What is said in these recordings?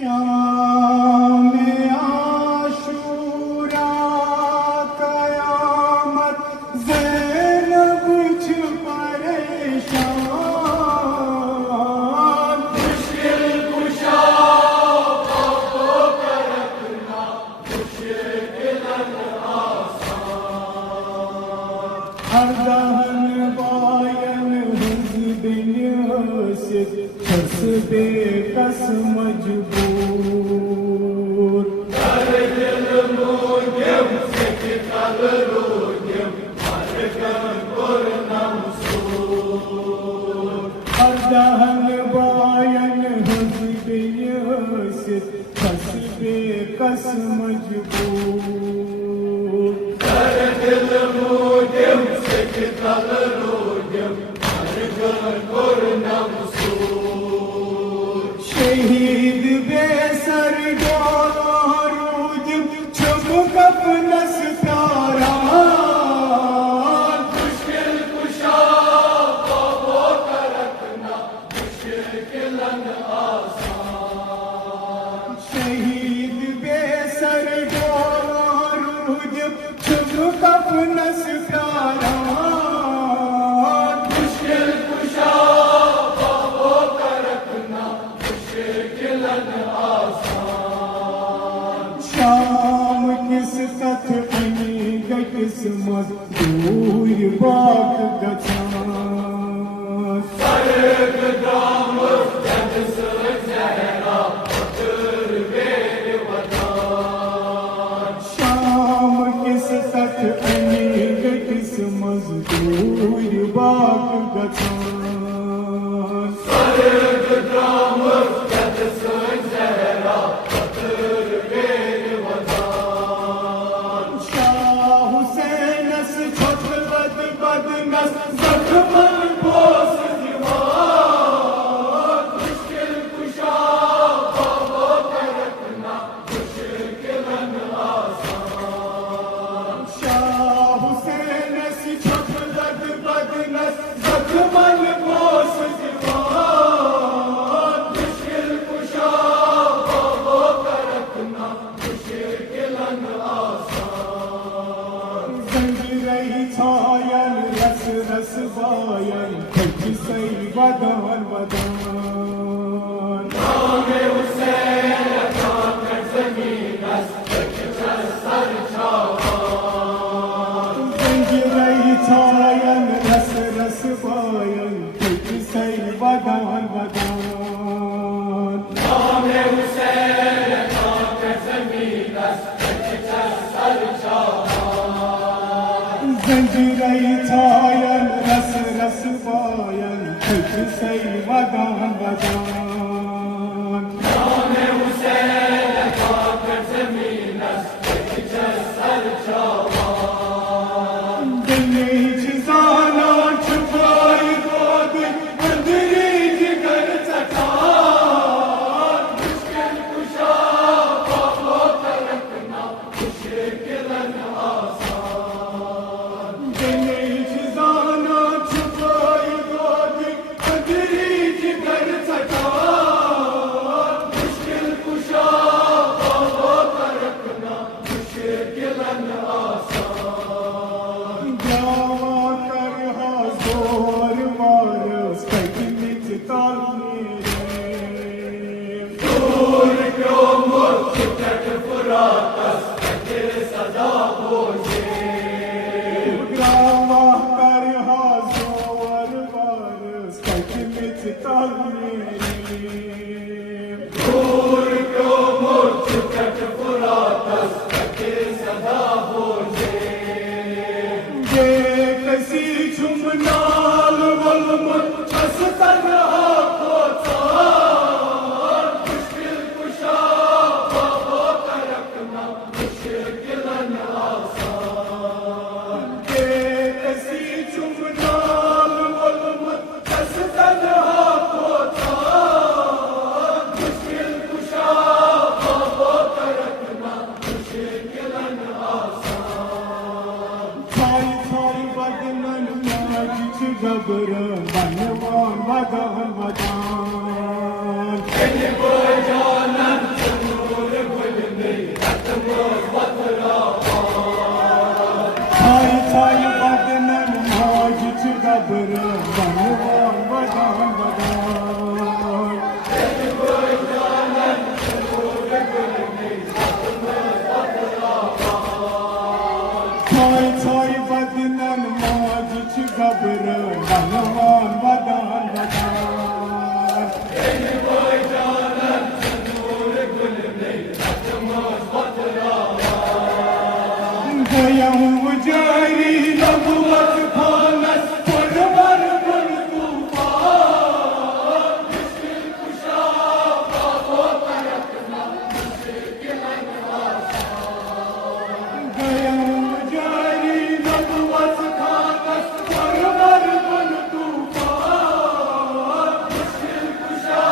शाम आशूरा कयामत ज़ैनब परेशान मुश्किल कुशा बाबो का रखना मुश्किल आसान हर दहन बायन हुज़्बिन सिद हस्बे कस मजबूर हर दिल मोयम से कल रोयम हर गम और नमसूर हर दहन बायन हुज़्बिन सिद हस्बे कस मजबूर हर दिल मोयम से कल रोयम हर गम और नमसूर शहीद बेसर डोरूद चुप कफनस प्यारा मुश्किल कुशा बाबो का रखना मुश्किल आसान शहीद बेसर डोरूद चुप कफनस प्यारा शाम किस सथ अनेक किस्मत दूर बाग गचान सरग दाम जद सहरा पतर बेर वदान शाम किस सथ अनेक किस्मत दूर बाग गचान सरग दाम जद सहरा रस बायन खच सई वदान वदान नामे हुसैन का कर ज़मीन खच सर छावान जंग रही छायन रस रस बायन खच सई वदान वदान नामे हुसैन का कर ज़मीन खच सर छावान जंग रही छायन रस रस बायन खच सई वदान वदान नामे हुसैन का कर ज़मीन खच सर छावान दिल्ली जिजाना छुपाई गोद अंदरी जिगर चटान मुश्किल कुशा बाबो का रखना मुश्किल आसान दिल्ली जिजाना छुपाई गोद अंदरी जिगर चटान मुश्किल कुशा बाबो का रखना मुश्किल आसान जावा कर हाज़ोर वारस कजमित तालमेरे दूर क्यों मुझ तट फुरातस तेरे सदा बोझे जावा कर हाज़ोर वारस कजमित तालमेरे दूर क्यों मुझ तट फुरातस तेरे सदा बोझे कसी झुमनाल वलमत बस तन्हा कोचान मुश्किल कुशा बाबो का रखना मुश्किल आसान कसी झुमनाल वलमत बस तन्हा कोचान मुश्किल कुशा बाबो का रखना मुश्किल आसान छाई छाई बदनन नाच गबर बनवान वदान वदान गया हूँ जारी नबुवत खानस परवर पर तूफान मुश्किल कुशा बाबो तरकना मुश्किलन आसान गया हूँ जारी नबुवत खानस परवर पर तूफान मुश्किल कुशा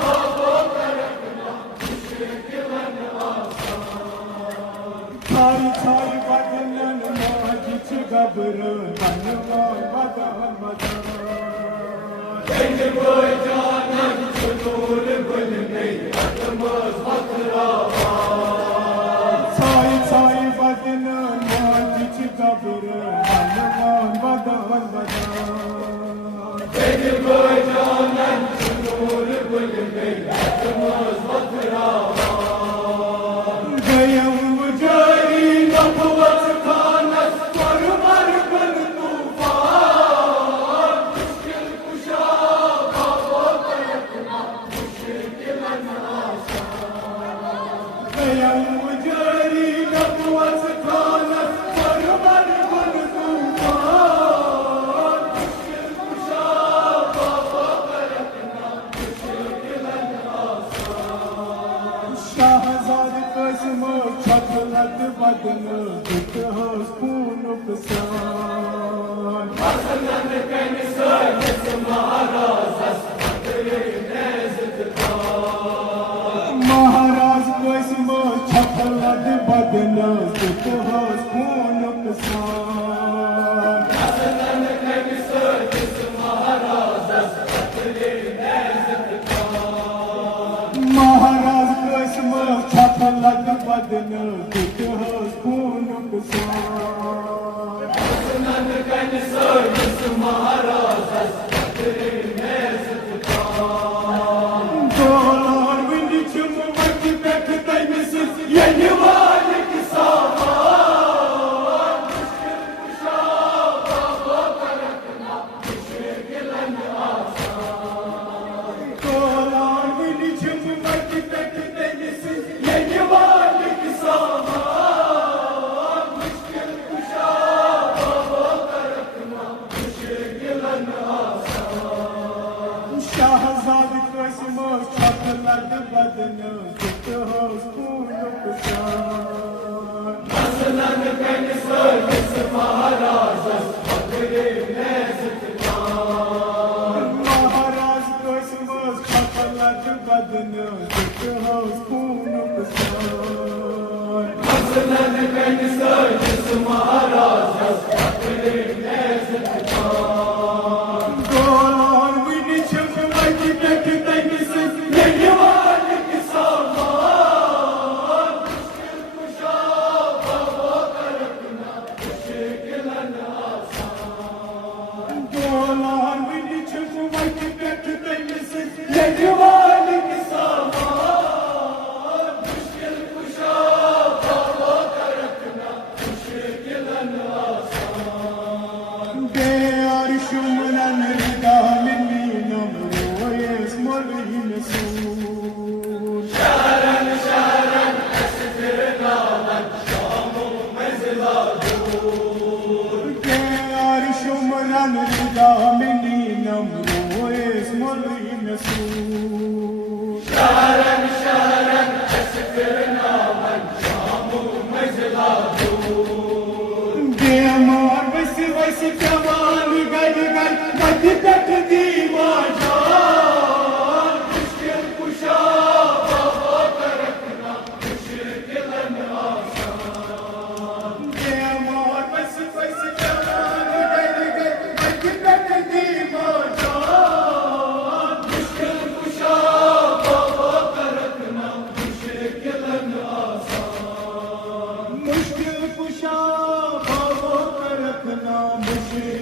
बाबो तरकना मुश्किलन आसान थाई थाई बदनन माजिच गबरन बनवान बदन बदन जंग बोय जानन सुनूर गुल नहीं अतमस बखरावान थाई थाई बदनन माजिच गबरन बनवान बदन बदन जंग बोय जानन सुनूर गुल नहीं अतमस बखरावान गया नबुवत खानस परवर पर तूफान मुश्किल कुशा बाबो तरकना मुश्किलन आसान गया हूँ जारी नबुवत खानस परवर पर तूफान मुश्किल कुशा बाबो तरकना मुश्किलन आसान शाहजाद कसम छतलत बदन दुख खून फसान हसनन कन सजस महाराज महाराज कसम छतलत बदन दुख खून फसान हसनन कन सजस महाराज महाराज कसम छतलत बदन दुख खून फसान हसनन कन सजस महाराज दोलार विंड चुम वक्त पेख तैमिस ये वालिक सामान मुश्किल कुशा बाबो तरकना मुश्किलन आसान दोलार विंड चुम वक्त पेख तैमिस ये वालिक सामान मुश्किल कुशा बाबो तरकना मुश्किलन आसान शाहजाद कसम छतलत बदन दुख खून फसान हसनन कन सजस महाराज महाराज कसम छतलत बदन दुख खून फसान हसनन कन सजस महाराज गोलान विंड चुम वक्त पेख तैमिस ये वालिक सामान मुश्किल कुशा बाबो तरकना मुश्किलन आसान गोलान विंड चुम वक्त पेख तैमिस ये वालिक सामान मुश्किल कुशा बाबो तरकना मुश्किलन आसान बेयार शुमरन रिदा मिली नमरो इसमोली नसूर शहरन शहरन असफिर नामन शामो मंजिला दूर बेयार शुमरन रिदा मिली नमरो इसमोली नसूर शहरन शहरन असफिर नामन शामो मंजिला दूर बेमार बस बस जवान गल गल बद तक दीवा जान मुश्किल कुशा बाबो तरकना मुश्किलन आसान बेमार बस बस जवान गल गल बद तक दीवा जान मुश्किल कुशा बाबो तरकना मुश्किलन आसान मुश्किल कुशा बाबो तरकना मुश्किल